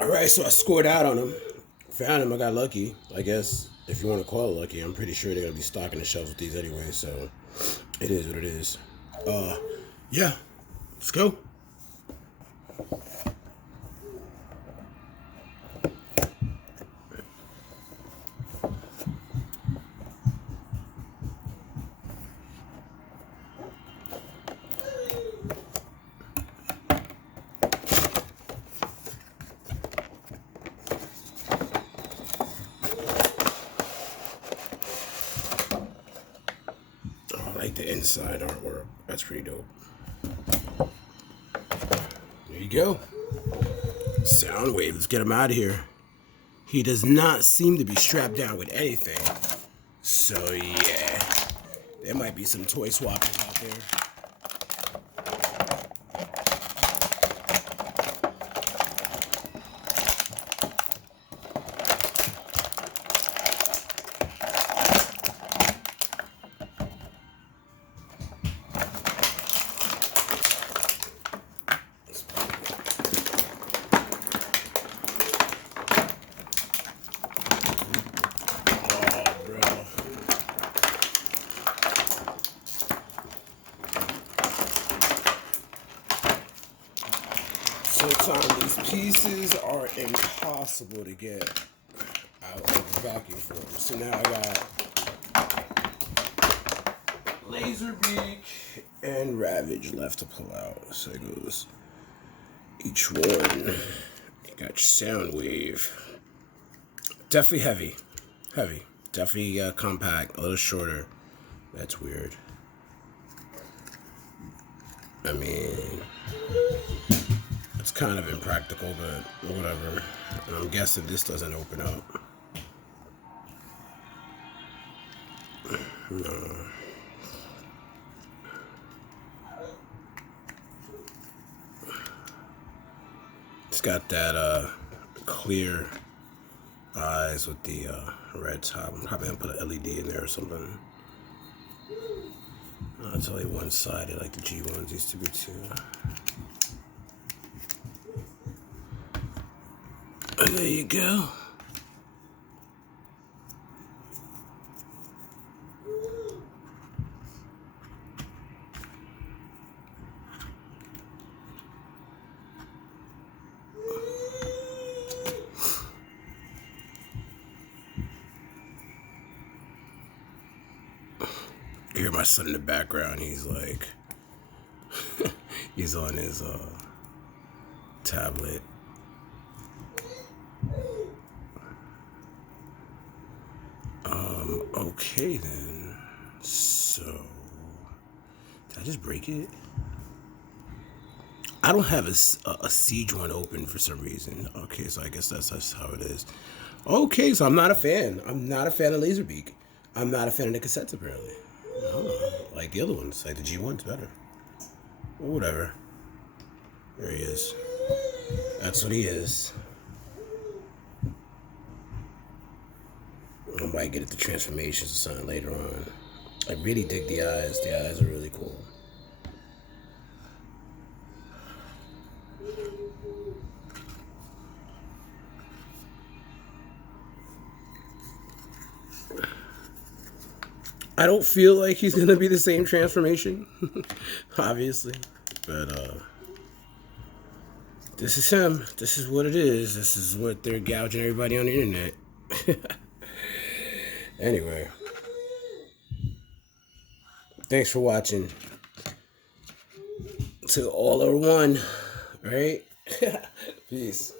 All right, so I scored out on them. Found them. I got lucky, I guess. If you want to call it lucky, I'm pretty sure they're gonna be stocking the shelves with these anyway. So it is what it is. Uh, yeah. Let's go. Oh, I like the inside artwork. That's pretty dope. There you go. Soundwave. Let's get him out of here. He does not seem to be strapped down with anything. So yeah, there might be some toy swappers out there. Oh, bro. Sometimes these pieces are impossible to get out of the vacuum form. So now I got Laserbeak and Ravage left to pull out. So it goes each one. You got your Soundwave. Definitely heavy. Heavy. Definitely compact. A little shorter. That's weird. I mean, it's kind of impractical, but whatever. And I'm guessing this doesn't open up. No. It's got that clear eyes with the red top. I'm probably gonna put an LED in there or something. It's only one sided, like the G1s used to be too. There you go. You hear my son in the background. He's like, he's on his tablet. Okay then. So, did I just break it? I don't have a Siege one open for some reason. Okay, so I guess that's how it is. Okay, so I'm not a fan. I'm not a fan of Laserbeak. I'm not a fan of the cassettes apparently. Like the other ones, like the G1's better. Or whatever. There he is. That's what he is. I might get it the transformations or something later on. I really dig the eyes. The eyes are really cool. I don't feel like he's gonna be the same transformation, obviously, but this is him. This is what it is. This is what they're gouging everybody on the internet. Anyway, thanks for watching. To all are one, right? Peace.